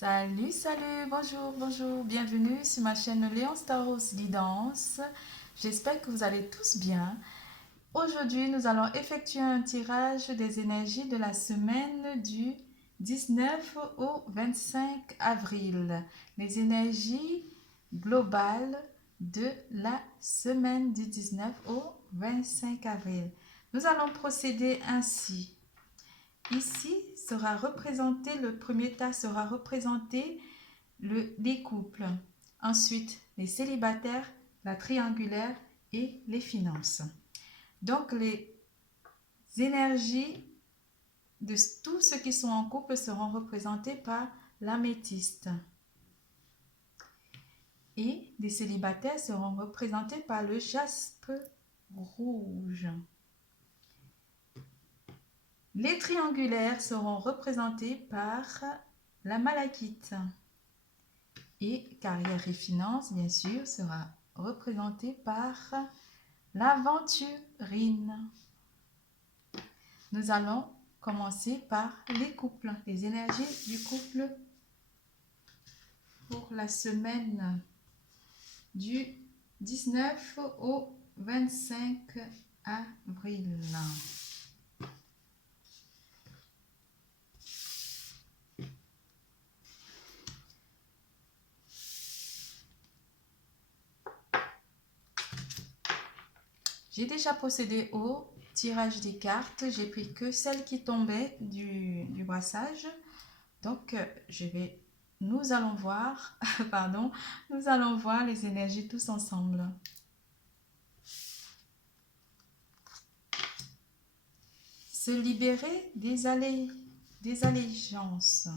Salut, salut, bonjour, bonjour, bienvenue sur ma chaîne Léonce Tarot Guidance. J'espère que vous allez tous bien. Aujourd'hui, nous allons effectuer un tirage des énergies de la semaine du 19 au 25 avril. Les énergies globales de la semaine du 19 au 25 avril. Nous allons procéder ainsi. Ici sera représenté, le premier tas sera représenté les couples. Ensuite, les célibataires, la triangulaire et les finances. Donc, les énergies de tous ceux qui sont en couple seront représentées par l'améthyste. Et les célibataires seront représentés par le jaspe rouge. Les triangulaires seront représentés par la malachite. Et carrière et finances, bien sûr, sera représenté par l'aventurine. Nous allons commencer par les couples, les énergies du couple pour la semaine du 19 au 25 avril. J'ai déjà procédé au tirage des cartes. J'ai pris que celles qui tombaient du brassage. Donc, nous allons voir, pardon, nous allons voir les énergies tous ensemble. Se libérer des allégeances.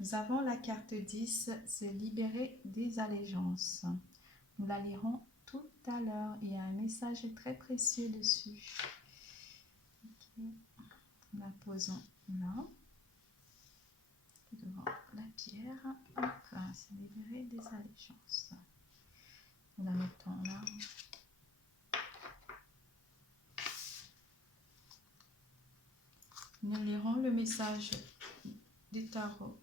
Nous avons la carte 10, se libérer des allégeances. Nous la lirons tout à l'heure. Il y a un message très précieux dessus. Okay. Nous la posons là. Devant la pierre. Hop, se libérer des allégeances. Nous la mettons là. Nous lirons le message des tarots,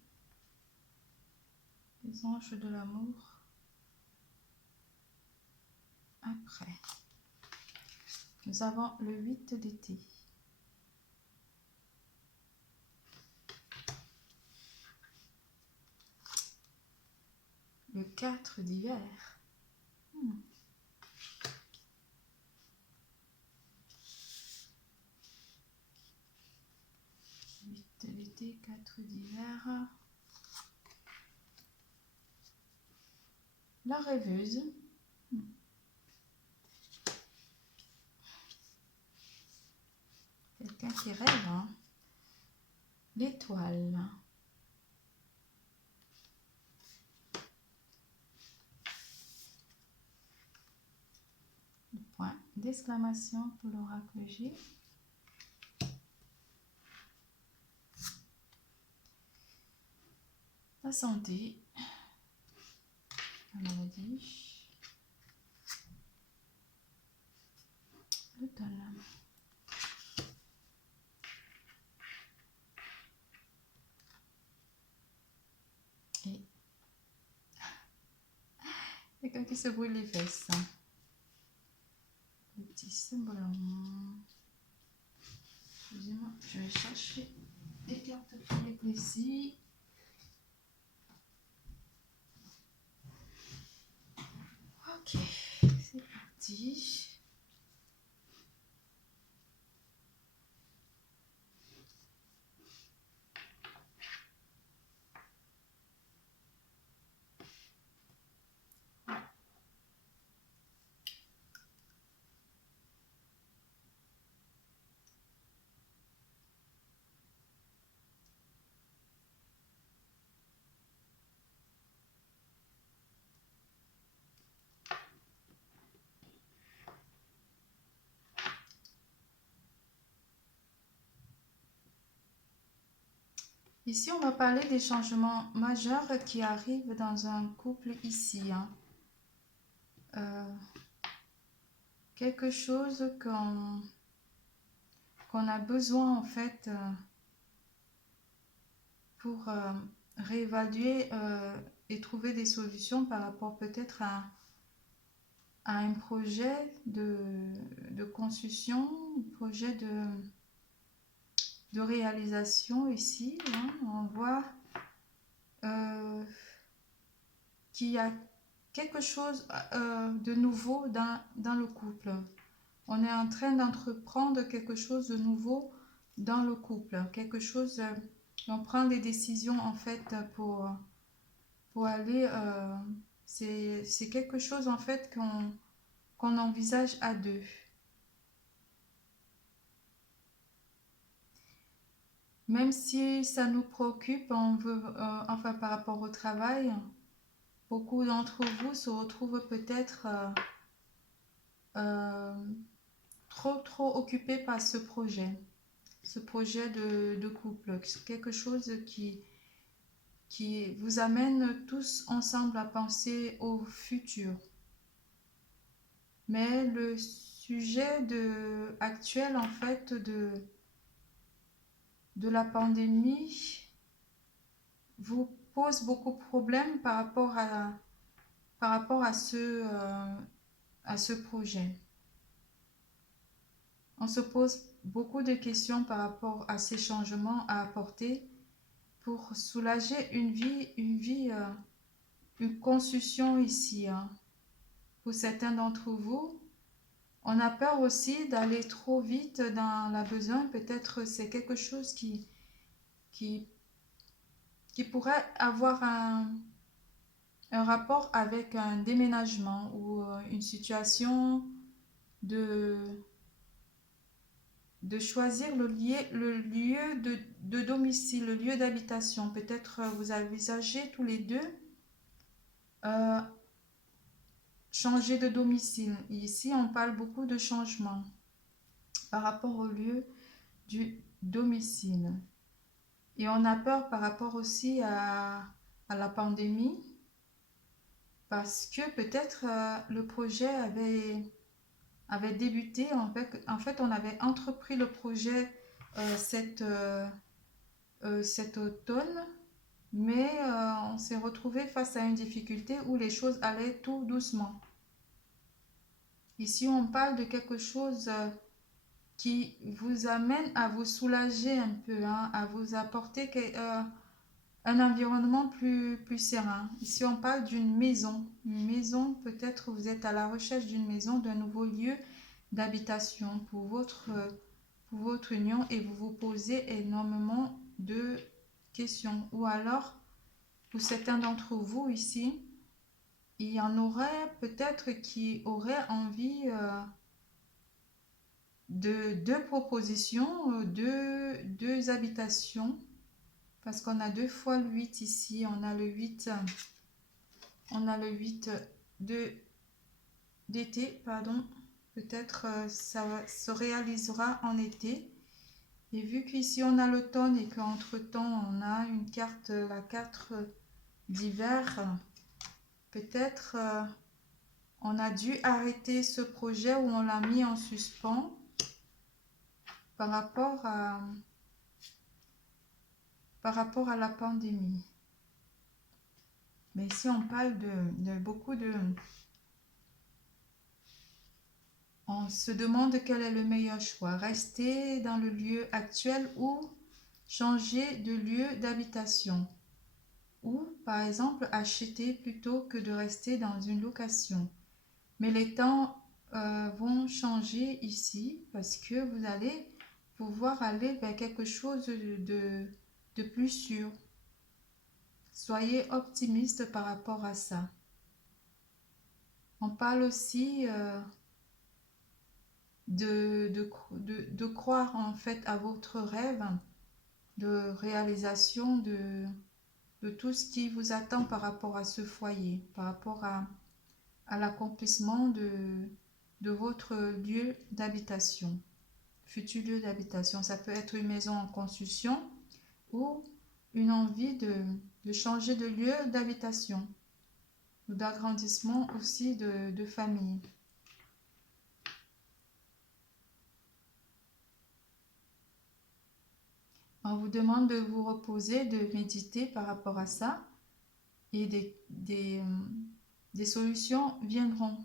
des anges de l'amour, après. Nous avons le 8 d'été. Le 4 d'hiver. 8 de l'été, 4 d'hiver. La rêveuse. Quelqu'un qui rêve. Hein? L'étoile. Le point d'exclamation pour l'oracle J. La santé. La maladie. L'automne. Et quelqu'un qui se brûle les fesses. Le petit symbole. Excusez-moi, je vais chercher des cartes pour l'éclaircie. Ok, c'est parti. Ici, on va parler des changements majeurs qui arrivent dans un couple ici. Hein. Quelque chose qu'on a besoin en fait pour réévaluer et trouver des solutions par rapport peut-être à un projet de construction, un projet de réalisation ici. Hein. On voit qu'il y a quelque chose de nouveau dans le couple. On est en train d'entreprendre quelque chose de nouveau dans le couple. Quelque chose, on prend des décisions en fait pour aller... c'est quelque chose en fait qu'on envisage à deux. Même si ça nous préoccupe, on veut, enfin par rapport au travail, beaucoup d'entre vous se retrouvent peut-être trop occupés par ce projet de couple, quelque chose qui vous amène tous ensemble à penser au futur. Mais le sujet actuel en fait de la pandémie vous pose beaucoup de problèmes par rapport à ce projet. On se pose beaucoup de questions par rapport à ces changements à apporter pour soulager une construction ici. Hein. Pour certains d'entre vous, on a peur aussi d'aller trop vite dans la besogne. Peut-être c'est quelque chose qui pourrait avoir un rapport avec un déménagement ou une situation de choisir le lieu de domicile, le lieu d'habitation. Peut-être vous envisagez tous les deux euh, changer de domicile. Ici, on parle beaucoup de changement par rapport au lieu du domicile. Et on a peur par rapport aussi à la pandémie parce que peut-être le projet avait débuté. En fait, on avait entrepris le projet cet automne, mais on s'est retrouvé face à une difficulté où les choses allaient tout doucement. Ici, on parle de quelque chose qui vous amène à vous soulager un peu, hein, à vous apporter un environnement plus serein. Ici, on parle d'une maison. Une maison, peut-être vous êtes à la recherche d'une maison, d'un nouveau lieu d'habitation pour votre union et vous vous posez énormément de questions. Ou alors, pour certains d'entre vous ici, il y en aurait peut-être qui auraient envie de deux propositions, deux habitations, parce qu'on a 2 fois le 8 ici, on a le 8 d'été, pardon. Peut-être ça se réalisera en été. Et vu qu'ici on a l'automne et qu'entre-temps on a une carte, la carte d'hiver, peut-être on a dû arrêter ce projet ou on l'a mis en suspens par rapport à la pandémie. Mais ici on parle de beaucoup de... On se demande quel est le meilleur choix, rester dans le lieu actuel ou changer de lieu d'habitation. Ou par exemple acheter plutôt que de rester dans une location. Mais les temps vont changer ici parce que vous allez pouvoir aller vers quelque chose de plus sûr. Soyez optimiste par rapport à ça. On parle aussi de croire en fait à votre rêve, de réalisation de tout ce qui vous attend par rapport à ce foyer, par rapport à l'accomplissement de votre lieu d'habitation, futur lieu d'habitation. Ça peut être une maison en construction ou une envie de changer de lieu d'habitation ou d'agrandissement aussi de famille. On vous demande de vous reposer, de méditer par rapport à ça et des solutions viendront.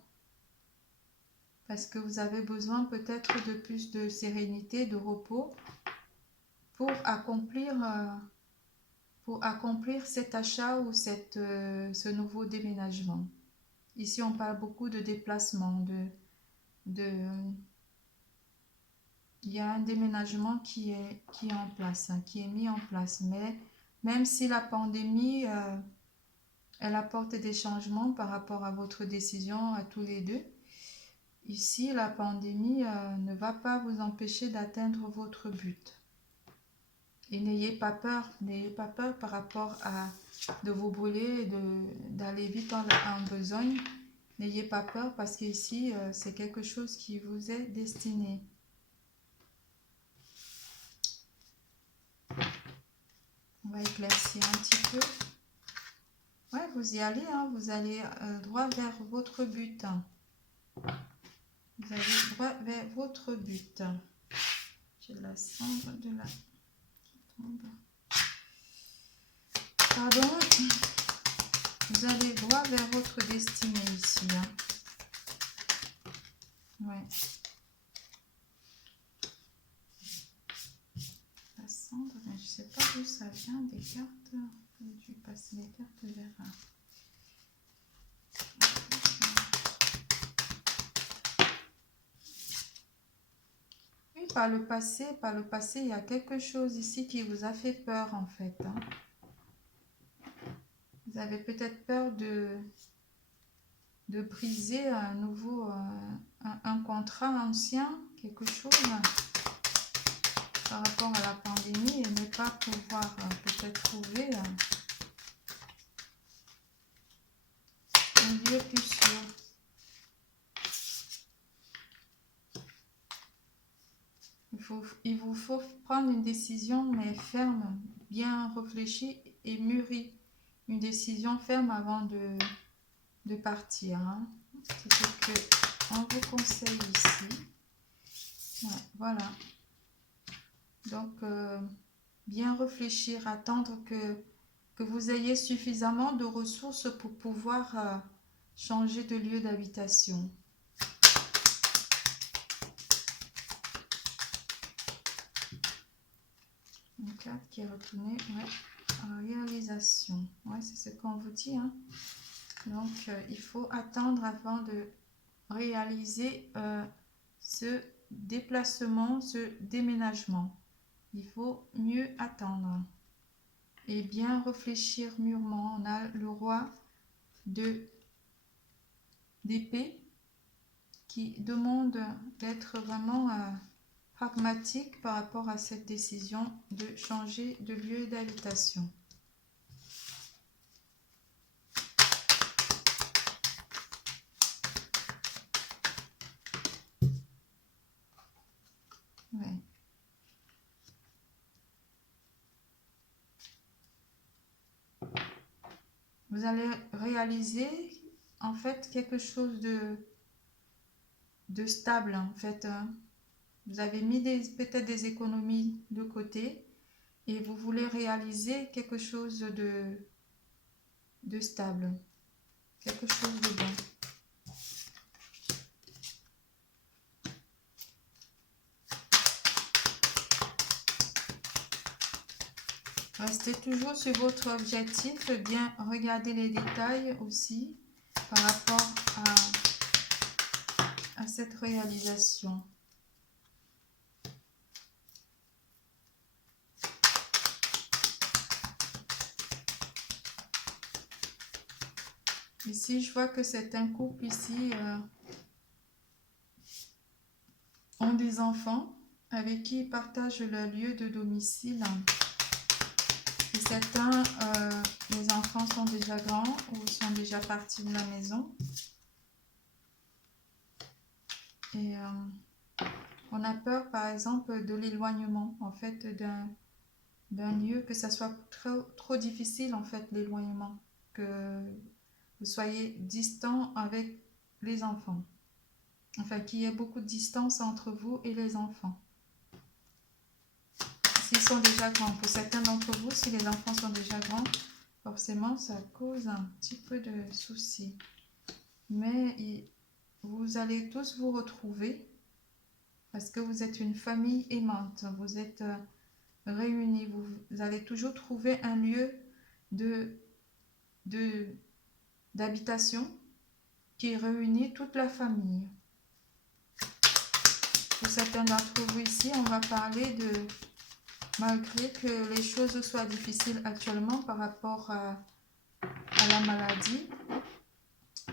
Parce que vous avez besoin peut-être de plus de sérénité, de repos pour accomplir cet achat ou ce nouveau déménagement. Ici, on parle beaucoup de déplacement, il y a un déménagement qui est en place, qui est mis en place. Mais même si la pandémie, elle apporte des changements par rapport à votre décision à tous les deux, ici, la pandémie ne va pas vous empêcher d'atteindre votre but. Et n'ayez pas peur par rapport à de vous brûler, d'aller vite en besogne. N'ayez pas peur parce qu'ici, c'est quelque chose qui vous est destiné. On va éclaircir un petit peu. Ouais, vous y allez, hein, vous allez droit vers votre but. Vous allez droit vers votre but. J'ai la cendre de la qui tombe. Pardon. Vous allez droit vers votre destinée ici. Hein. Ouais. La cendre, mais je ne sais pas d'où ça vient, des cartes. Je vais passer les cartes vers. Oui, par le passé, il y a quelque chose ici qui vous a fait peur en fait. Hein. Vous avez peut-être peur de briser un nouveau, un contrat ancien, quelque chose par rapport à la pandémie et ne pas pouvoir peut-être trouver un lieu plus sûr. Il vous faut prendre une décision mais ferme, bien réfléchie et mûrie. Une décision ferme avant de partir. Hein. C'est ce qu'on vous conseille ici. Ouais, voilà. Donc, bien réfléchir, attendre que vous ayez suffisamment de ressources pour pouvoir changer de lieu d'habitation. Une carte qui est retournée en réalisation. Ouais, c'est ce qu'on vous dit. Hein. Donc, il faut attendre avant de réaliser ce déplacement, ce déménagement. Il faut mieux attendre et bien réfléchir mûrement. On a le roi d'épée qui demande d'être vraiment pragmatique par rapport à cette décision de changer de lieu d'habitation. Ouais. Vous allez réaliser en fait quelque chose de stable en fait. Vous avez mis peut-être des économies de côté et vous voulez réaliser quelque chose de stable, quelque chose de bien. Restez toujours sur votre objectif, bien regarder les détails aussi par rapport à cette réalisation. Ici, je vois que c'est un couple ici ont des enfants avec qui ils partagent leur lieu de domicile. Et certains, les enfants sont déjà grands ou sont déjà partis de la maison. Et on a peur, par exemple, de l'éloignement, en fait, d'un lieu, que ça soit trop difficile, en fait, l'éloignement, que vous soyez distant avec les enfants. Enfin, qu'il y ait beaucoup de distance entre vous et les enfants. s'ils sont déjà grands. Pour certains d'entre vous, si les enfants sont déjà grands, forcément, ça cause un petit peu de soucis. Mais vous allez tous vous retrouver parce que vous êtes une famille aimante. Vous êtes réunis. Vous allez toujours trouver un lieu d'habitation qui réunit toute la famille. Pour certains d'entre vous ici, on va parler de, malgré que les choses soient difficiles actuellement par rapport à la maladie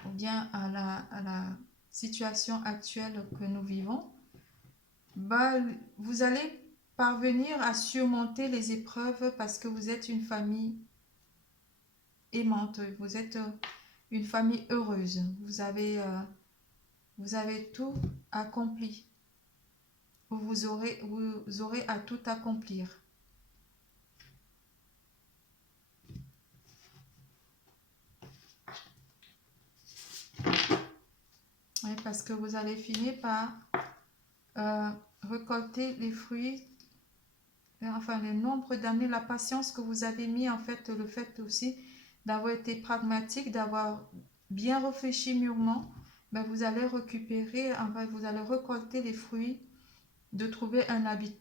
ou bien à la situation actuelle que nous vivons, bah, vous allez parvenir à surmonter les épreuves parce que vous êtes une famille aimante, vous êtes une famille heureuse, vous avez tout accompli, vous aurez à tout accomplir. Oui, parce que vous allez finir par récolter les fruits, enfin le nombre d'années, la patience que vous avez mis, en fait, le fait aussi d'avoir été pragmatique, d'avoir bien réfléchi mûrement, ben vous allez récupérer, enfin, vous allez récolter les fruits de trouver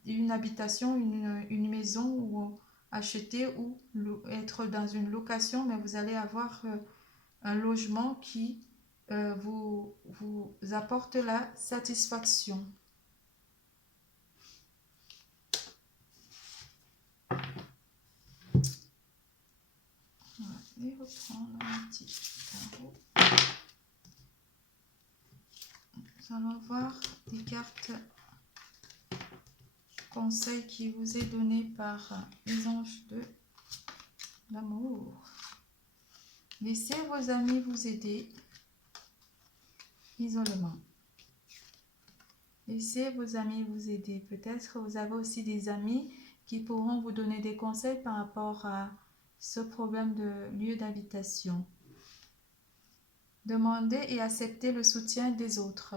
une habitation, une maison ou acheter ou être dans une location, mais vous allez avoir un logement qui vous apporte la satisfaction. On va reprendre un petit carreau. Nous allons voir les cartes conseils qui vous est donné par les anges de l'amour. Laissez vos amis vous aider. Isolement. Laissez vos amis vous aider. Peut-être que vous avez aussi des amis qui pourront vous donner des conseils par rapport à ce problème de lieu d'habitation. Demandez et acceptez le soutien des autres.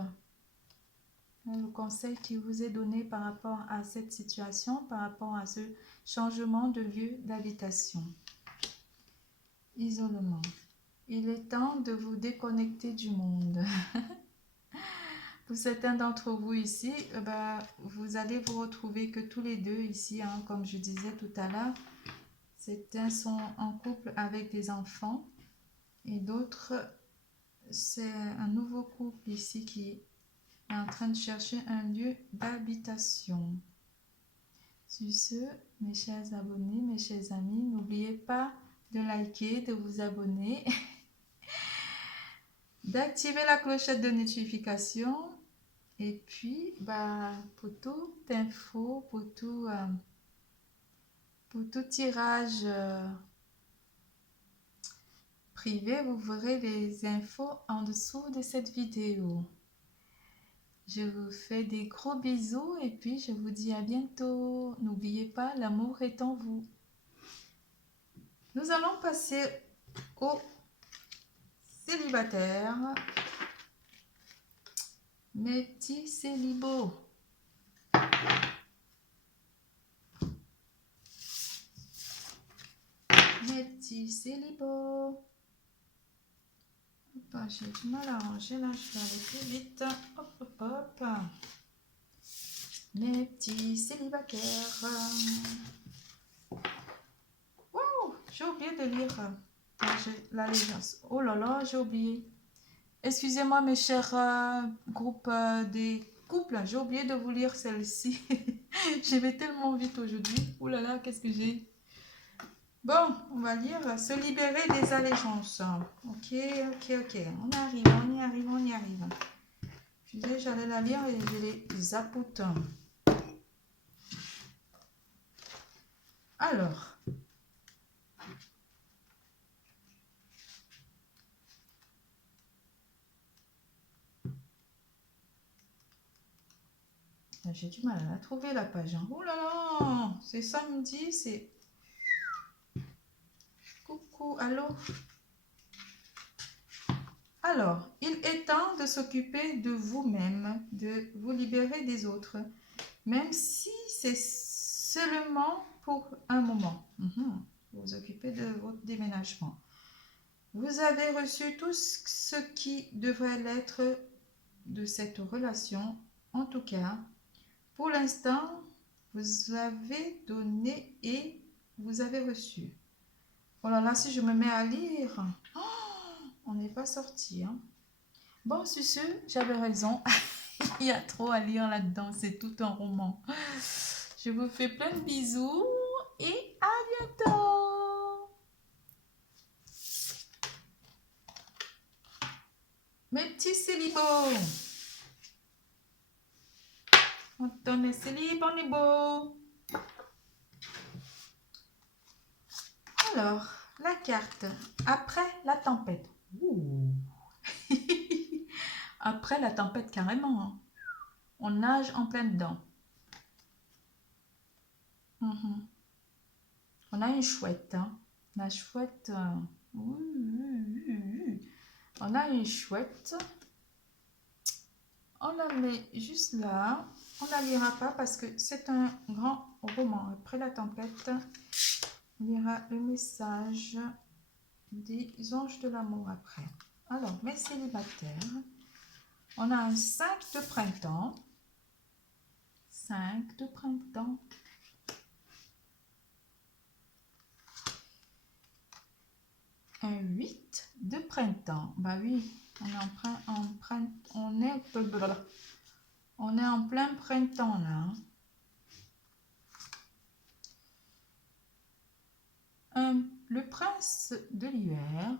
Le conseil qui vous est donné par rapport à cette situation, par rapport à ce changement de lieu d'habitation. Isolement. Il est temps de vous déconnecter du monde. Pour certains d'entre vous ici, vous allez vous retrouver que tous les deux ici, hein, comme je disais tout à l'heure, certains sont en couple avec des enfants et d'autres, c'est un nouveau couple ici qui est en train de chercher un lieu d'habitation. Sur ce, mes chers abonnés, mes chers amis, n'oubliez pas de liker, de vous abonner, d'activer la clochette de notification. Et puis, pour toute info, pour tout tirage privé, vous verrez les infos en dessous de cette vidéo. Je vous fais des gros bisous et puis je vous dis à bientôt. N'oubliez pas, l'amour est en vous. Nous allons passer aux célibataires. Mes petits célibats. Mes petits célibats. J'ai du mal à ranger là, je vais aller plus vite. Hop, hop, hop. Mes petits célibataires. Wow, j'ai oublié de lire l'allégeance. Oh là là, j'ai oublié. Excusez-moi mes chers groupes des couples, j'ai oublié de vous lire celle-ci. Je vais tellement vite aujourd'hui. Oh là là, qu'est-ce que j'ai. Bon, on va lire se libérer des allégeances. Ok. On arrive, on y arrive, on y arrive. Je disais, j'allais la lire et je les zapoute. Alors. J'ai du mal à la trouver la page. Oh là là, c'est samedi, c'est... Coucou, allô? Alors, il est temps de s'occuper de vous-même, de vous libérer des autres. Même si c'est seulement pour un moment. Vous vous occupez de votre déménagement. Vous avez reçu tout ce qui devrait l'être de cette relation. En tout cas, pour l'instant, vous avez donné et vous avez reçu. Oh là là, si je me mets à lire, on n'est pas sorti. Hein. Bon, sur ce, j'avais raison. Il y a trop à lire là-dedans. C'est tout un roman. Je vous fais plein de bisous et à bientôt. Mes petits célibats. On est célib, on est beau. Alors, la carte. Après la tempête. Ouh. Après la tempête, carrément. Hein. On nage en plein dedans. On a une chouette. Hein. La chouette. On a une chouette. On la met juste là. On ne la lira pas parce que c'est un grand roman. Après la tempête, on lira le message des anges de l'amour après. Alors, mes célibataires, on a un 5 de printemps. 5 de printemps. Un 8 de printemps. Bah oui, on est en plein printemps là. Le prince de l'hiver.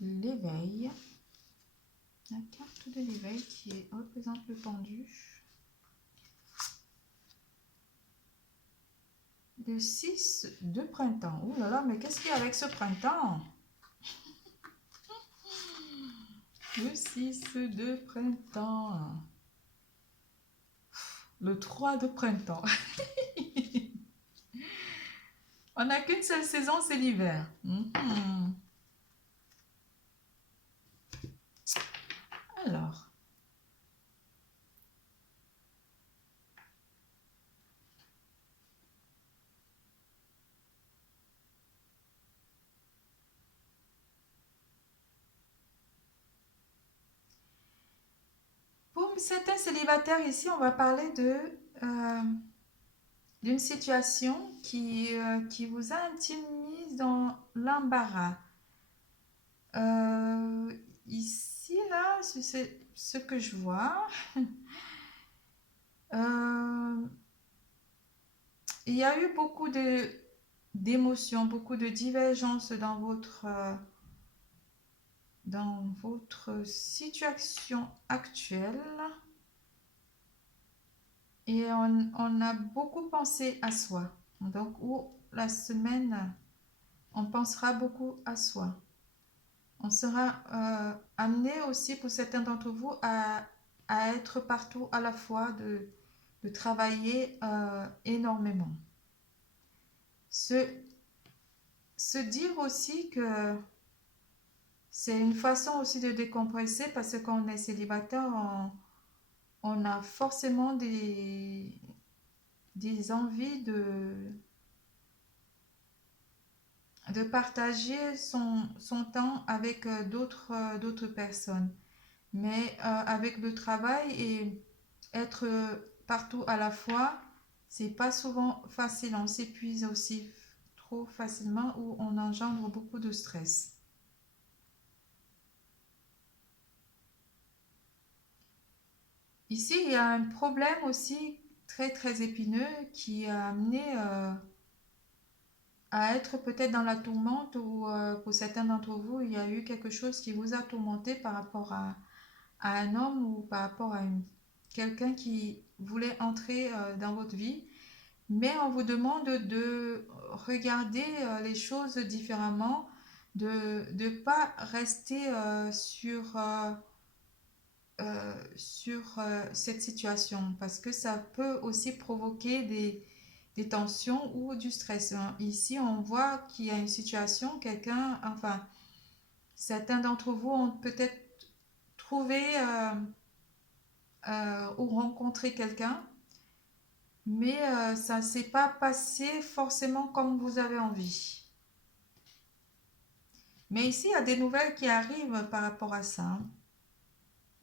L'éveil. La carte de l'éveil qui représente le pendu. Le 6 de printemps. Ouh là là, mais qu'est-ce qu'il y a avec ce printemps? Le 6 de printemps. Le 3 de printemps. On n'a qu'une seule saison, c'est l'hiver. Alors. Pour certains célibataires ici, on va parler d'une situation qui vous a un petit mis dans l'embarras. Ici, là, c'est ce que je vois. Il y a eu beaucoup d'émotions, beaucoup de divergences dans votre situation actuelle. Et on a beaucoup pensé à soi. Donc, la semaine, on pensera beaucoup à soi. On sera amené aussi pour certains d'entre vous à être partout à la fois, de travailler énormément. Se dire aussi que c'est une façon aussi de décompresser parce que quand on est célibataire, on a forcément des envies de partager son temps avec d'autres personnes. Mais avec le travail et être partout à la fois, c'est pas souvent facile. On s'épuise aussi trop facilement ou on engendre beaucoup de stress. Ici, il y a un problème aussi très très épineux qui a amené à être peut-être dans la tourmente ou pour certains d'entre vous, il y a eu quelque chose qui vous a tourmenté par rapport à un homme ou par rapport à quelqu'un qui voulait entrer dans votre vie. Mais on vous demande de regarder les choses différemment, de ne pas rester sur cette situation parce que ça peut aussi provoquer des tensions ou du stress. Ici, on voit qu'il y a une situation, certains d'entre vous ont peut-être trouvé ou rencontrer quelqu'un, mais ça ne s'est pas passé forcément comme vous avez envie. Mais ici, il y a des nouvelles qui arrivent par rapport à ça.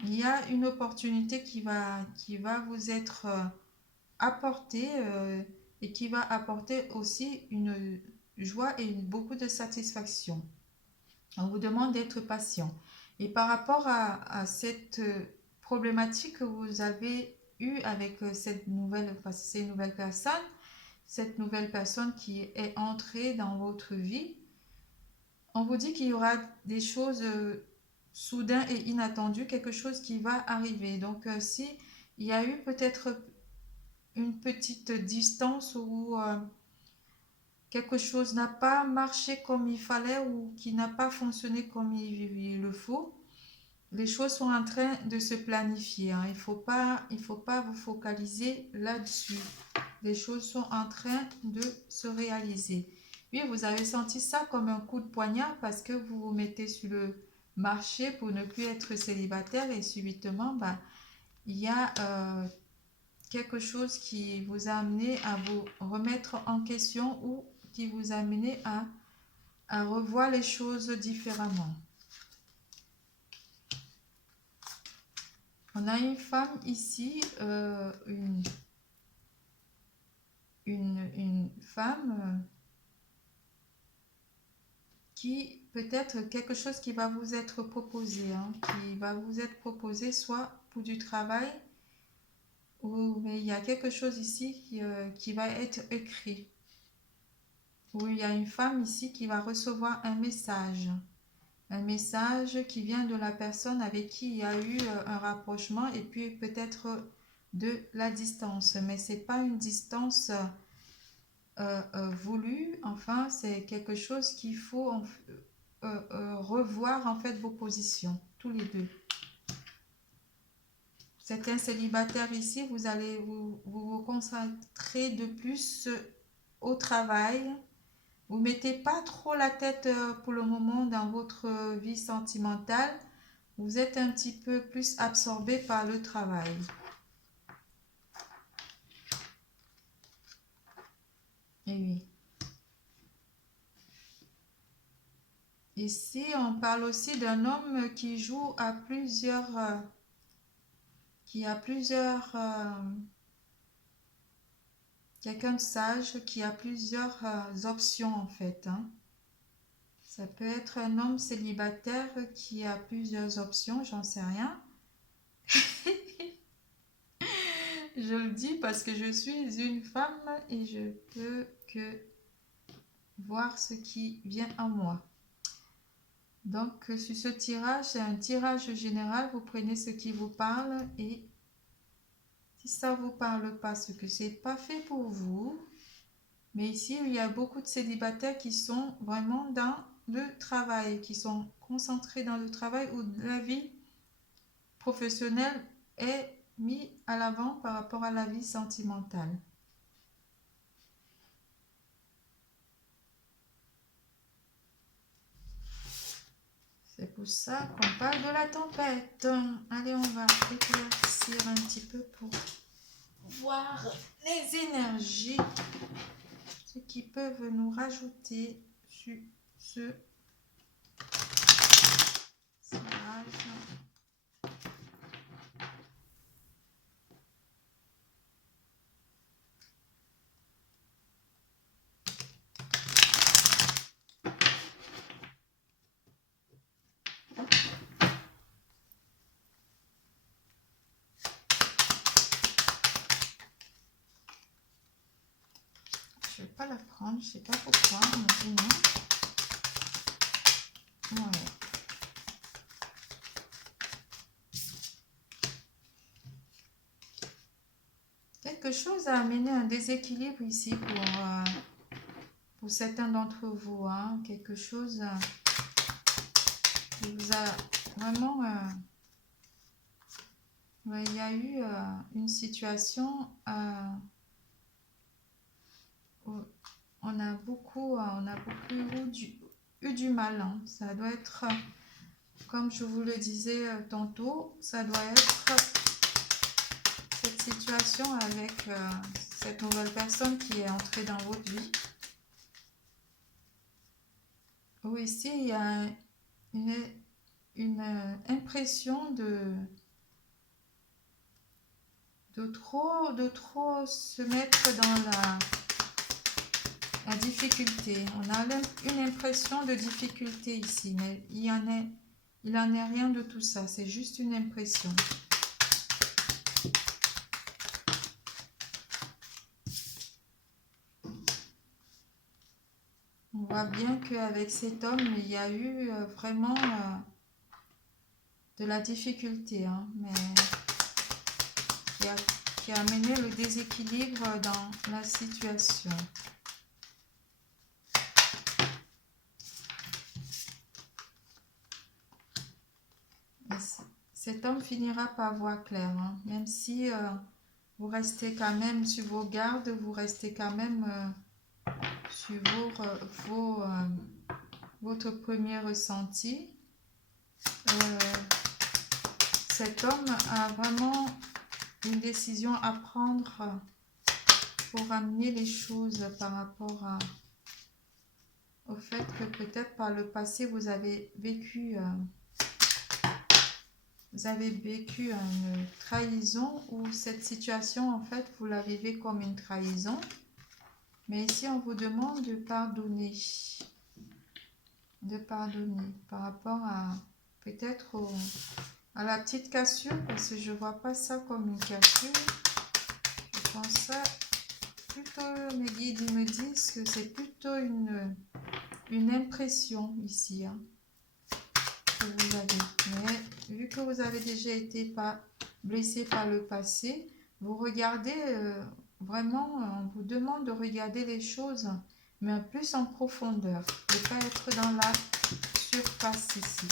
Il y a une opportunité qui va vous être apportée et qui va apporter aussi une joie et beaucoup de satisfaction. On vous demande d'être patient. Et par rapport à cette problématique que vous avez eue avec ces nouvelles personnes, cette nouvelle personne qui est entrée dans votre vie, on vous dit qu'il y aura des choses soudaines et inattendues, quelque chose qui va arriver. Donc, si il y a eu peut-être une petite distance où quelque chose n'a pas marché comme il fallait ou qui n'a pas fonctionné comme il le faut, les choses sont en train de se planifier. Hein. Il faut pas vous focaliser là-dessus. Les choses sont en train de se réaliser. Oui, vous avez senti ça comme un coup de poignard parce que vous vous mettez sur le marché pour ne plus être célibataire et subitement, bah, il y a quelque chose qui vous a amené à vous remettre en question ou qui vous a amené à revoir les choses différemment. On a une femme ici, une femme qui peut-être quelque chose qui va vous être proposé, hein, qui va vous être proposé soit pour du travail, ou mais il y a quelque chose ici qui va être écrit. Ou il y a une femme ici qui va recevoir un message qui vient de la personne avec qui il y a eu un rapprochement et puis peut-être de la distance. Mais ce n'est pas une distance voulue, enfin c'est quelque chose qu'il faut revoir en fait vos positions, tous les deux. Certains célibataires ici, vous allez vous concentrer de plus au travail. Vous ne mettez pas trop la tête pour le moment dans votre vie sentimentale. Vous êtes un petit peu plus absorbé par le travail. Et oui. Ici, on parle aussi d'un homme qui joue à plusieurs... quelqu'un de sage qui a plusieurs options en fait. Hein. Ça peut être un homme célibataire qui a plusieurs options, j'en sais rien. Je le dis parce que je suis une femme et je peux que voir ce qui vient en moi. Donc, sur ce tirage, c'est un tirage général. Vous prenez ce qui vous parle et si ça ne vous parle pas, ce que c'est pas fait pour vous. Mais ici, il y a beaucoup de célibataires qui sont vraiment dans le travail, qui sont concentrés dans le travail où la vie professionnelle est mise à l'avant par rapport à la vie sentimentale. C'est pour ça qu'on parle de la tempête. Allez, on va éclaircir un petit peu pour voir les énergies, ce qui peuvent nous rajouter sur ce tirage. Je ne vais pas la prendre, je ne sais pas pourquoi, mais non. Voilà. Quelque chose a amené un déséquilibre ici pour certains d'entre vous. Hein. Quelque chose qui vous a vraiment... il y a eu une situation où on a beaucoup eu du mal. Hein. Ça doit être, comme je vous le disais tantôt, ça doit être situation avec cette nouvelle personne qui est entrée dans votre vie. Ou ici, il y a une impression de trop se mettre dans la difficulté. On a une impression de difficulté ici, mais il en est rien de tout ça. C'est juste une impression. On voit bien qu'avec cet homme, il y a eu vraiment de la difficulté, hein, mais qui a amené le déséquilibre dans la situation. Cet homme finira par voir clair, hein, même si vous restez quand même sur vos gardes, vous restez quand même sur votre premier ressenti. Cet homme a vraiment une décision à prendre pour amener les choses par rapport au fait que peut-être par le passé vous avez vécu une trahison, ou cette situation en fait vous la vivez comme une trahison, mais ici on vous demande de pardonner par rapport à peut-être à la petite cassure, parce que je vois pas ça comme une cassure. Je pense ça plutôt, mes guides me disent que c'est plutôt une impression ici, hein, que vous avez. Mais vu que vous avez déjà été blessé par le passé, vous regardez vraiment, on vous demande de regarder les choses, mais plus en profondeur, de ne pas être dans la surface ici.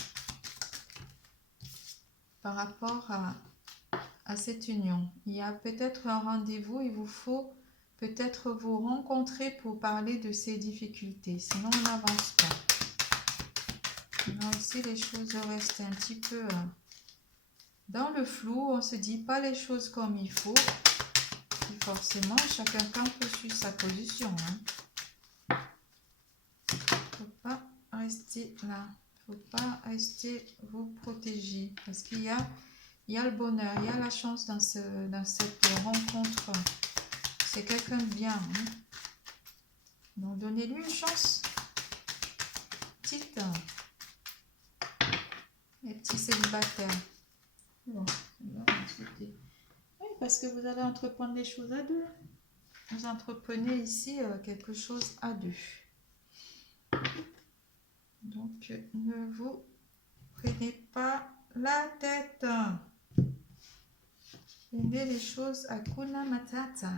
Par rapport à cette union, il y a peut-être un rendez-vous, il vous faut peut-être vous rencontrer pour parler de ces difficultés, sinon on n'avance pas. Là aussi, les choses restent un petit peu dans le flou, on ne se dit pas les choses comme il faut. Et forcément, chacun campe sur sa position. Il ne faut pas rester là. Il ne faut pas rester vous protéger. Parce qu'il y a le bonheur, il y a la chance dans cette rencontre. C'est quelqu'un de bien. Hein? Donc, donnez-lui une chance. Petite. Les petits célibataires. Bon, oui, parce que vous allez entreprendre les choses à deux. Vous entreprenez ici quelque chose à deux. Donc, ne vous prenez pas la tête. Prenez les choses à Hakuna Matata.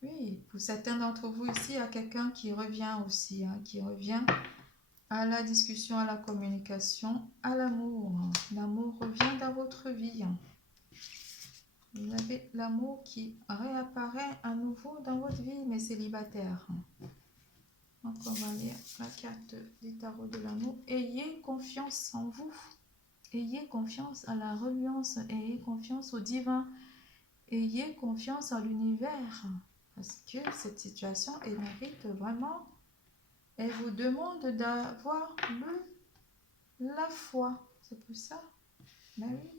Oui, pour certains d'entre vous ici, il y a quelqu'un qui revient aussi, hein, qui revient à la discussion, à la communication, à l'amour. L'amour revient dans votre vie. Vous avez l'amour qui réapparaît à nouveau dans votre vie, mes célibataires. Donc, on va lire la carte du tarot de l'amour. Ayez confiance en vous. Ayez confiance à la reliance. Ayez confiance au divin. Ayez confiance en l'univers. Parce que cette situation, elle mérite vraiment. Elle vous demande d'avoir la foi. C'est pour ça. Ben oui.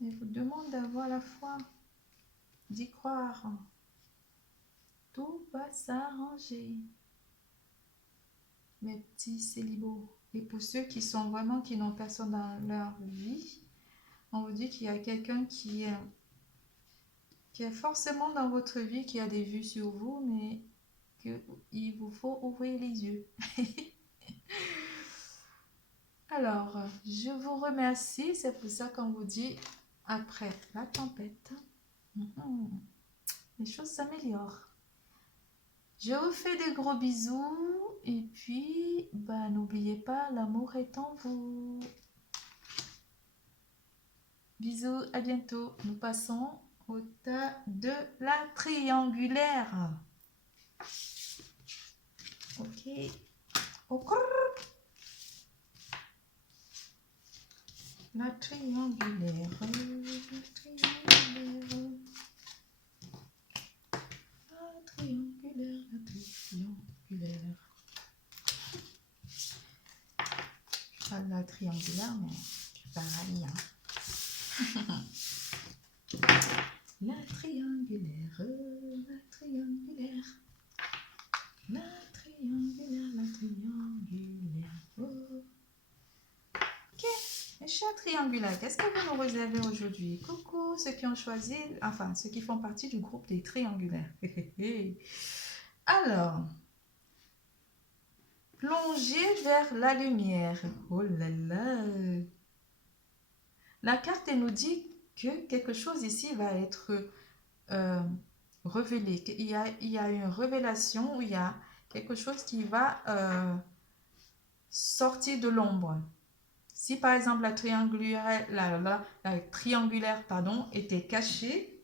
Elle vous demande d'avoir la foi. D'y croire. Tout va s'arranger. Mes petits célibats. Et pour ceux qui sont vraiment, qui n'ont personne dans leur vie, on vous dit qu'il y a quelqu'un qui est forcément dans votre vie, qui a des vues sur vous, mais qu'il vous faut ouvrir les yeux. Alors, je vous remercie. C'est pour ça qu'on vous dit, après la tempête, les choses s'améliorent. Je vous fais des gros bisous et puis n'oubliez pas, l'amour est en vous. Bisous, à bientôt. Nous passons au tas de la triangulaire. Ok. La triangulaire. La triangulaire. La triangulaire. La triangulaire. Pas la triangulaire, mais pareil. Hein. La triangulaire. La triangulaire. La triangulaire. La triangulaire. Oh. Ok, mes chers triangulaires, qu'est-ce que vous nous réservez aujourd'hui? Coucou ceux qui ont choisi, enfin ceux qui font partie du groupe des triangulaires. Alors, plongez vers la lumière. Oh là là. La carte elle nous dit que quelque chose ici va être révélé. Il y a une révélation où il y a quelque chose qui va sortir de l'ombre. Si par exemple la triangulaire pardon, était cachée,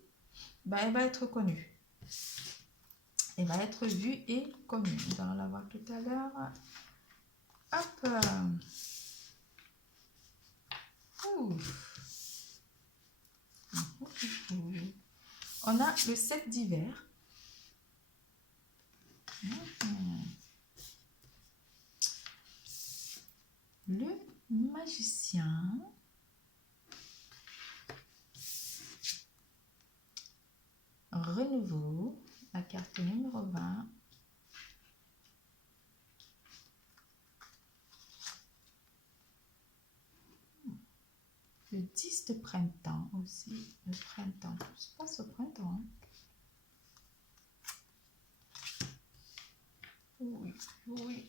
ben, elle va être connue. Elle va être vue et connue. Nous allons la voir tout à l'heure. Hop. On a le 7 d'hiver. Le magicien. Renouveau. La carte numéro 20. Le 10 de printemps aussi. Le printemps. Tout se passe au printemps. Oui, oui.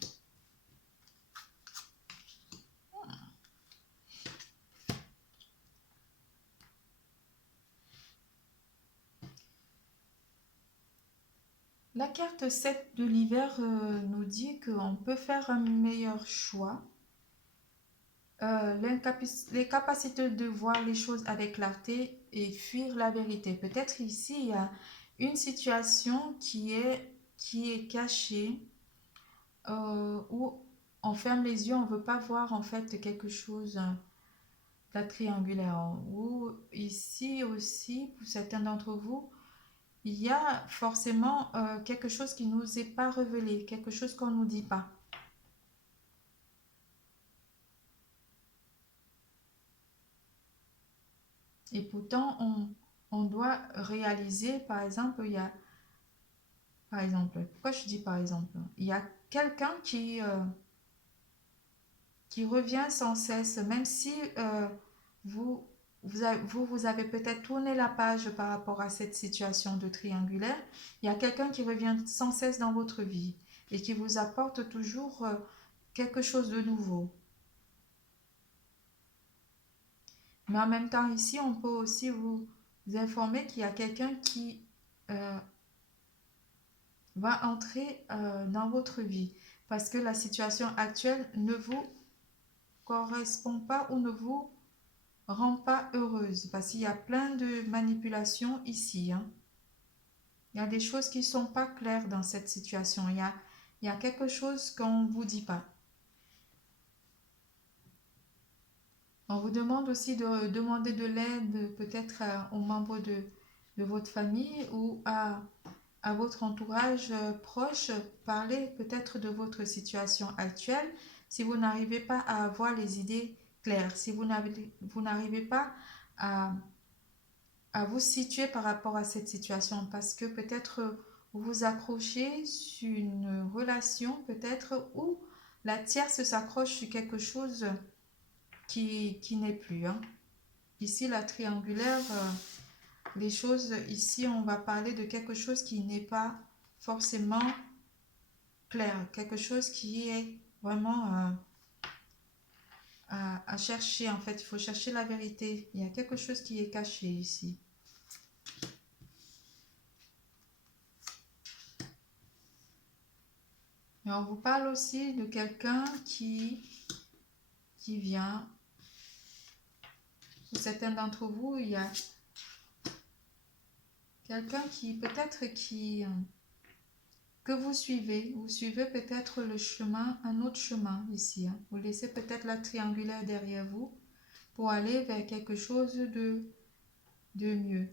La carte 7 de l'hiver nous dit qu'on peut faire un meilleur choix. Les capacités de voir les choses avec clarté et fuir la vérité. Peut-être ici, il y a une situation qui est cachée, où on ferme les yeux, on ne veut pas voir en fait quelque chose, la triangulaire. Ou ici aussi, pour certains d'entre vous, il y a forcément quelque chose qui ne nous est pas révélé, quelque chose qu'on ne nous dit pas. Et pourtant, on doit réaliser, par exemple, il y a, par exemple, pourquoi je dis par exemple, il y a quelqu'un qui revient sans cesse, même si vous, vous avez peut-être tourné la page par rapport à cette situation de triangulaire, il y a quelqu'un qui revient sans cesse dans votre vie et qui vous apporte toujours quelque chose de nouveau. Mais en même temps, ici, on peut aussi vous informer qu'il y a quelqu'un qui va entrer dans votre vie parce que la situation actuelle ne vous correspond pas ou ne vous rend pas heureuse parce qu'il y a plein de manipulations ici. Hein. Il y a des choses qui ne sont pas claires dans cette situation. Il y a quelque chose qu'on ne vous dit pas. On vous demande aussi de demander de l'aide peut-être aux membres de votre famille ou à votre entourage proche, parler peut-être de votre situation actuelle si vous n'arrivez pas à avoir les idées claires, si vous n'arrivez pas à vous situer par rapport à cette situation parce que peut-être vous vous accrochez sur une relation peut-être où la tierce s'accroche sur quelque chose qui n'est plus. Hein. Ici, la triangulaire, les choses, ici, on va parler de quelque chose qui n'est pas forcément clair, quelque chose qui est vraiment à chercher. En fait, il faut chercher la vérité. Il y a quelque chose qui est caché ici. Et on vous parle aussi de quelqu'un qui vient. Pour certains d'entre vous, il y a quelqu'un qui peut-être que vous suivez peut-être le chemin, un autre chemin ici. Hein. Vous laissez peut-être la triangulaire derrière vous pour aller vers quelque chose de mieux.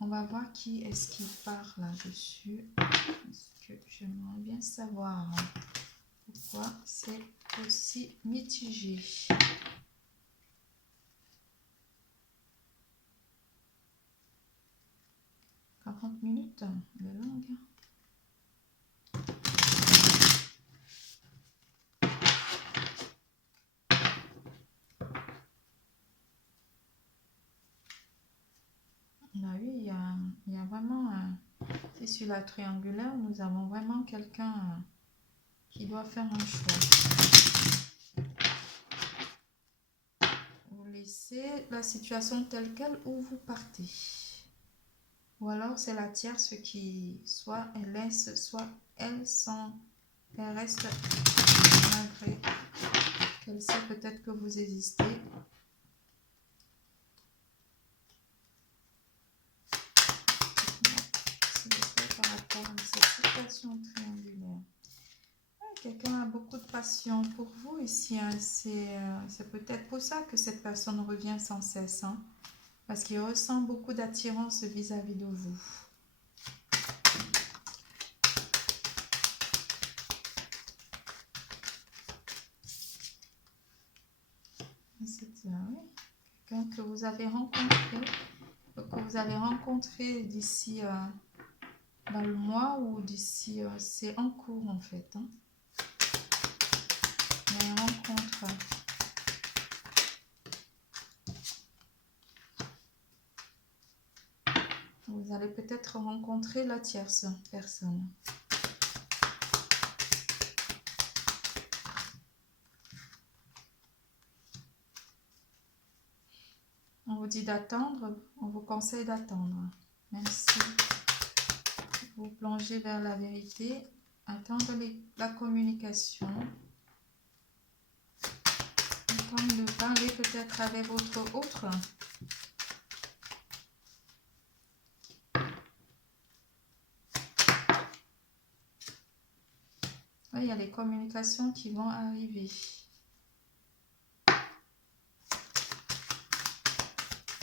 On va voir qui est-ce qui parle là-dessus. Parce que j'aimerais bien savoir pourquoi c'est aussi mitigé. 40 minutes, elle est longue. Là, oui, il y a vraiment, c'est sur la triangulaire, nous avons vraiment quelqu'un qui doit faire un choix. Vous laissez la situation telle qu'elle ou vous partez. Ou alors c'est la tierce qui, soit elle laisse, soit elle reste malgré qu'elle sait peut-être que vous existez. Par rapport à cette situation triangulaire. Quelqu'un a beaucoup de passion pour vous ici. Hein. C'est peut-être pour ça que cette personne revient sans cesse. Hein, parce qu'il ressent beaucoup d'attirance vis-à-vis de vous. C'est quelqu'un que vous avez rencontré, d'ici dans le mois ou d'ici, c'est en cours en fait. Hein. Une rencontre. Vous allez peut-être rencontrer la tierce personne. On vous dit d'attendre, on vous conseille d'attendre. Même si vous plongez vers la vérité, attendre la communication. Attendre de parler peut-être avec votre autre. Oui, il y a les communications qui vont arriver.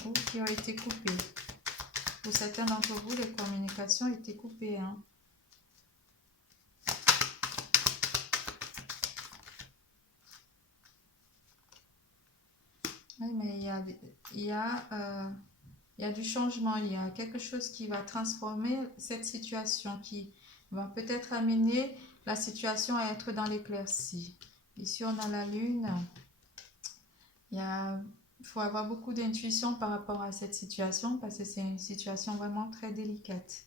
Ou qui ont été coupées. Pour certains d'entre vous, les communications ont été coupées. Hein. Oui, mais il y a du changement. Il y a quelque chose qui va transformer cette situation, qui va peut-être amener la situation à être dans l'éclaircie. Ici, on a la lune. Il faut avoir beaucoup d'intuition par rapport à cette situation parce que c'est une situation vraiment très délicate.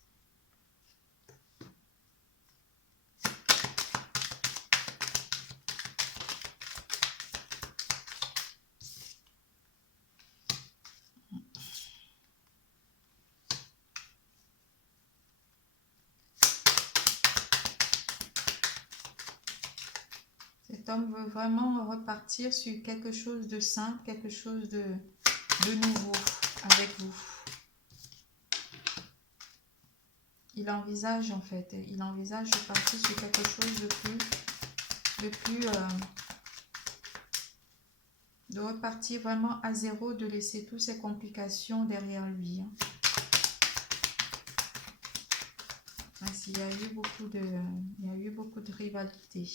Cet homme veut vraiment repartir sur quelque chose de simple, quelque chose de nouveau avec vous. Il envisage en fait, il envisage de partir sur quelque chose de repartir vraiment à zéro, de laisser toutes ces complications derrière lui. Hein. Il y a eu beaucoup de rivalité.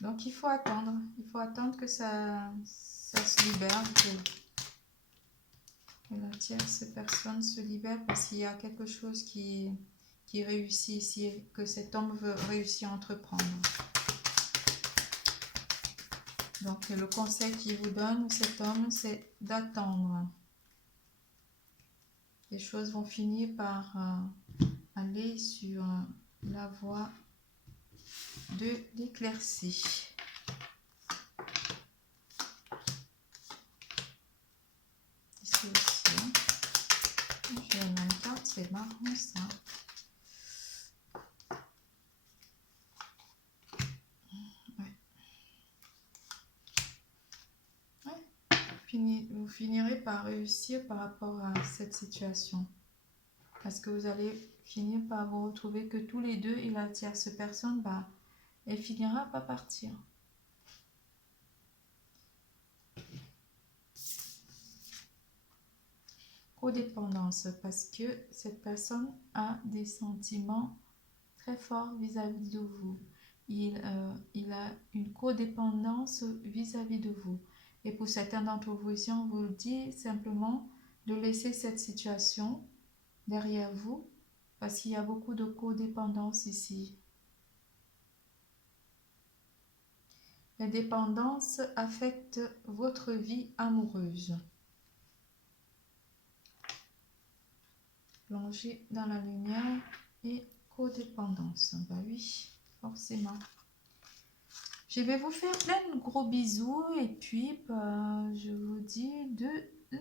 Donc il faut attendre que ça se libère, que la tierce personne se libère parce qu'il y a quelque chose qui réussit ici, que cet homme veut réussir à entreprendre. Donc le conseil qu'il vous donne, cet homme, c'est d'attendre. Les choses vont finir par aller sur la voie de l'éclaircie. Ici aussi. Hein. J'ai la même carte, c'est marrant ça. Vous finirez par réussir par rapport à cette situation. parce que vous allez finir par vous retrouver que tous les deux et la tierce personne, elle finira par partir. Codépendance, parce que cette personne a des sentiments très forts vis-à-vis de vous. Il a une codépendance vis-à-vis de vous. Et pour certains d'entre vous ici, on vous dit simplement de laisser cette situation derrière vous, parce qu'il y a beaucoup de codépendance ici. La dépendance affecte votre vie amoureuse. Plonger dans la lumière et codépendance. Bah oui, forcément. Je vais vous faire plein de gros bisous et puis je vous dis de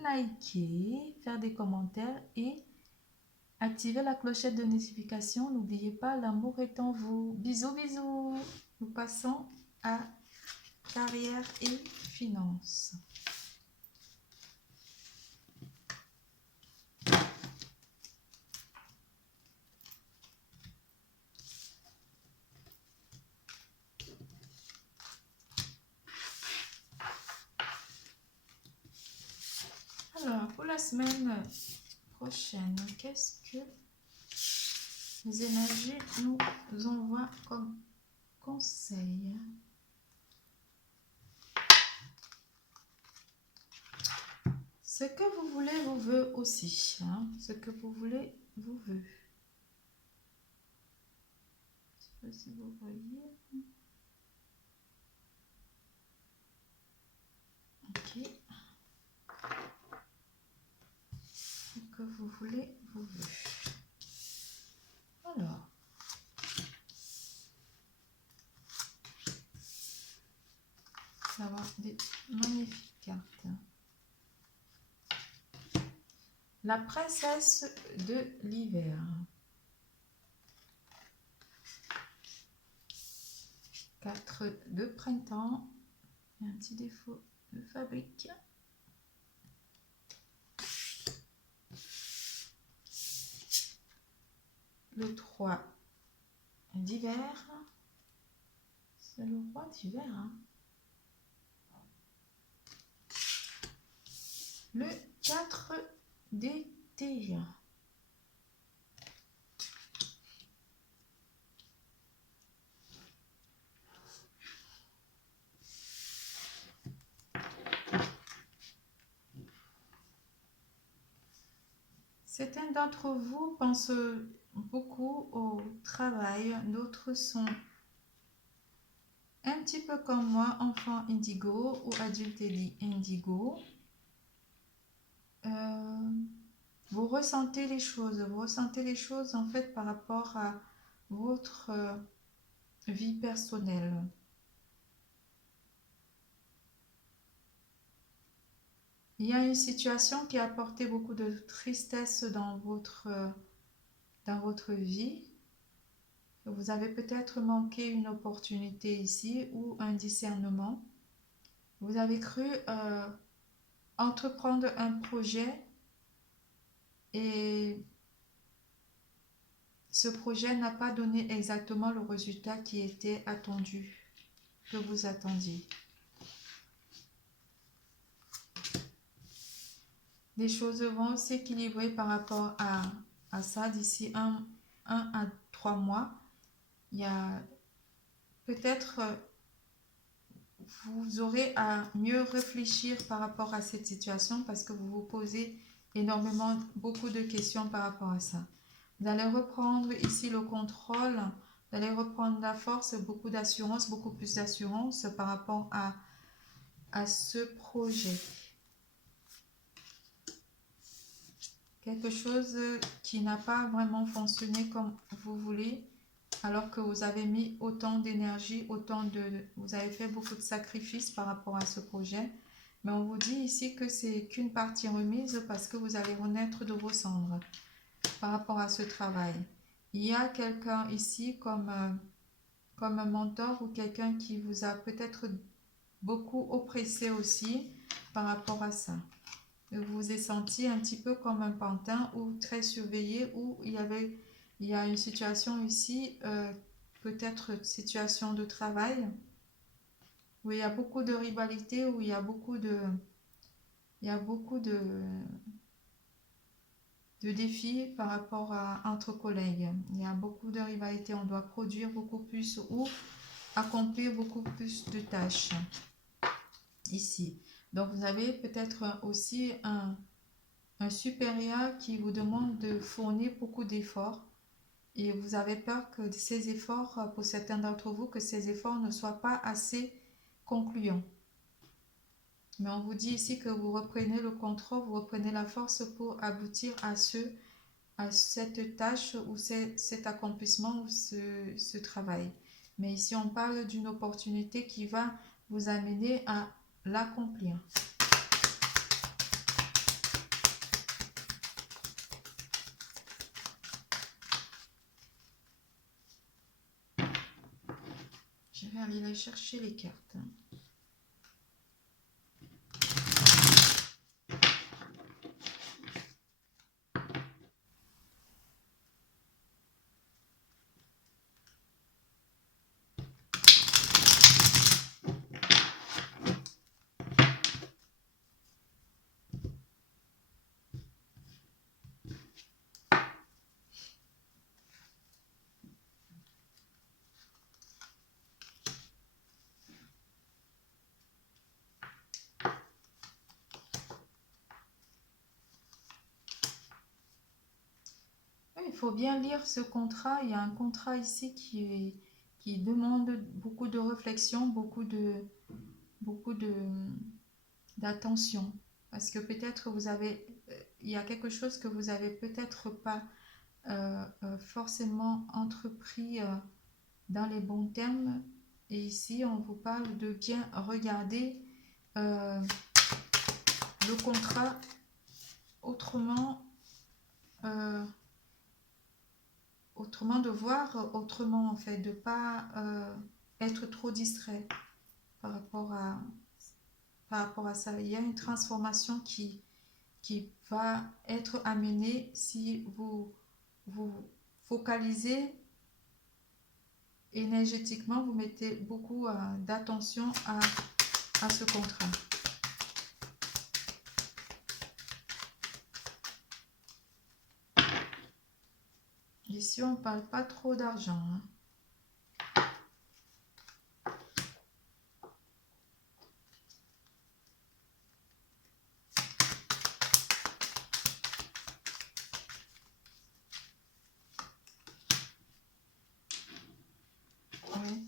liker, faire des commentaires et activer la clochette de notification. N'oubliez pas, l'amour est en vous. Bisous, bisous. Nous passons à carrière et finances. Alors, pour la semaine prochaine, qu'est-ce que les énergies nous envoient comme conseil? Ce que vous voulez vous veut aussi. Hein? Ce que vous voulez vous veut. Je ne sais pas si vous voyez. Ok. Ce que vous voulez vous veut. Alors. Ça va avoir des magnifiques cartes. La princesse de l'hiver. 4 de printemps. Il y a un petit défaut de fabrique. Le 3 d'hiver. C'est le roi d'hiver. Hein. Le 4 d'été. Certains d'entre vous pensent beaucoup au travail, d'autres sont un petit peu comme moi, enfant indigo ou adulte indigo. Vous ressentez les choses en fait par rapport à votre vie personnelle. Il y a une situation qui a apporté beaucoup de tristesse dans votre vie. Vous avez peut-être manqué une opportunité ici ou un discernement. Vous avez cru entreprendre un projet et ce projet n'a pas donné exactement le résultat qui était attendu, que vous attendiez. Les choses vont s'équilibrer par rapport à ça d'ici 1 à 3 mois. Il y a peut-être, vous aurez à mieux réfléchir par rapport à cette situation parce que vous vous posez énormément, beaucoup de questions par rapport à ça. Vous allez reprendre ici le contrôle, vous allez reprendre la force, beaucoup d'assurance, beaucoup plus d'assurance par rapport à ce projet. Quelque chose qui n'a pas vraiment fonctionné comme vous voulez, alors que vous avez mis autant d'énergie, vous avez fait beaucoup de sacrifices par rapport à ce projet. Mais on vous dit ici que c'est qu'une partie remise parce que vous allez renaître de vos cendres par rapport à ce travail. Il y a quelqu'un ici comme un mentor ou quelqu'un qui vous a peut-être beaucoup oppressé aussi par rapport à ça. vous vous êtes senti un petit peu comme un pantin ou très surveillé, où il y a une situation ici, peut-être situation de travail, où il y a beaucoup de rivalité, où il y a beaucoup de défis par rapport à entre collègues. Il y a beaucoup de rivalité, on doit produire beaucoup plus ou accomplir beaucoup plus de tâches ici. Donc vous avez peut-être aussi un supérieur qui vous demande de fournir beaucoup d'efforts et vous avez peur que ces efforts, pour certains d'entre vous, que ces efforts ne soient pas assez concluants. Mais on vous dit ici que vous reprenez le contrôle, vous reprenez la force pour aboutir à cette tâche ou cet accomplissement ou ce travail. Mais ici, on parle d'une opportunité qui va vous amener à l'accomplir. Je vais aller chercher les cartes. Il faut bien lire ce contrat. Il y a un contrat ici qui demande beaucoup de réflexion, beaucoup d'attention. Parce que peut-être il y a quelque chose que vous n'avez peut-être pas forcément entrepris dans les bons termes. Et ici, on vous parle de bien regarder le contrat autrement. Autrement, de voir autrement, en fait, de ne pas être trop distrait par rapport à ça. Il y a une transformation qui va être amenée si vous focalisez énergétiquement, vous mettez beaucoup d'attention à ce contrat. Ici, on ne parle pas trop d'argent.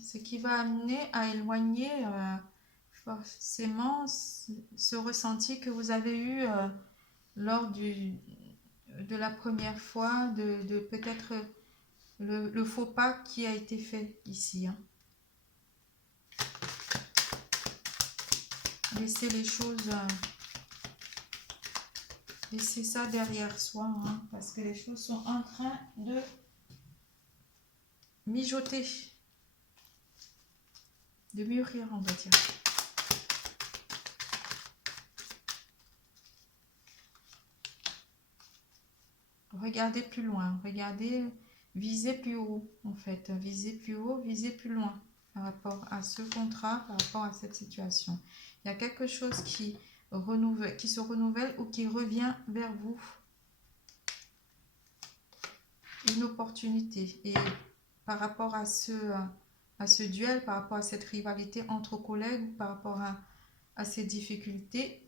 Ce qui va amener à éloigner forcément ce ressenti que vous avez eu lors de la première fois, de peut-être le faux pas qui a été fait ici. Laissez les choses, laissez ça derrière soi, parce que les choses sont en train de mijoter, de mûrir, on va dire. Regardez plus loin, regardez, visez plus haut, en fait. Visez plus haut, visez plus loin par rapport à ce contrat, par rapport à cette situation. Il y a quelque chose qui se renouvelle ou qui revient vers vous. Une opportunité. Et par rapport à ce duel, par rapport à cette rivalité entre collègues, par rapport à ces difficultés,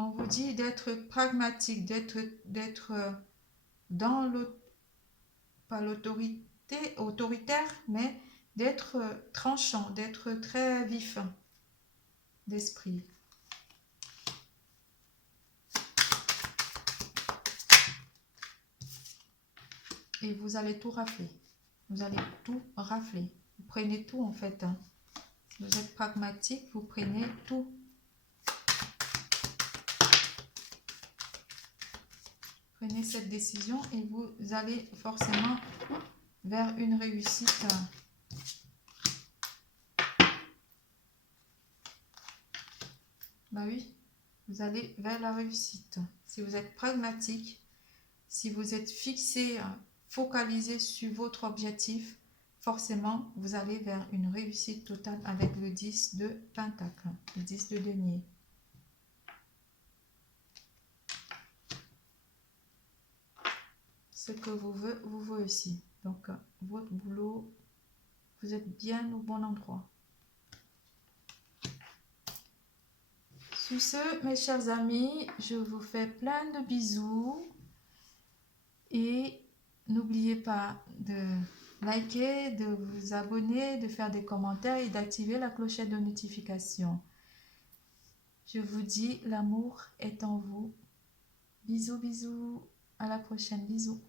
on vous dit d'être pragmatique, d'être dans pas l'autorité, autoritaire, mais d'être tranchant, d'être très vif d'esprit. Et vous allez tout rafler. Vous allez tout rafler. Vous prenez tout en fait. Si vous êtes pragmatique, vous prenez tout. Prenez cette décision et vous allez forcément vers une réussite. Bah oui, vous allez vers la réussite. Si vous êtes pragmatique, si vous êtes fixé, focalisé sur votre objectif, forcément, vous allez vers une réussite totale avec le 10 de Pentacle, le 10 de denier. Ce que vous voulez aussi. Donc, votre boulot, vous êtes bien au bon endroit. Sur ce, mes chers amis, je vous fais plein de bisous. Et n'oubliez pas de liker, de vous abonner, de faire des commentaires et d'activer la clochette de notification. Je vous dis, l'amour est en vous. Bisous, bisous. À la prochaine. Bisous.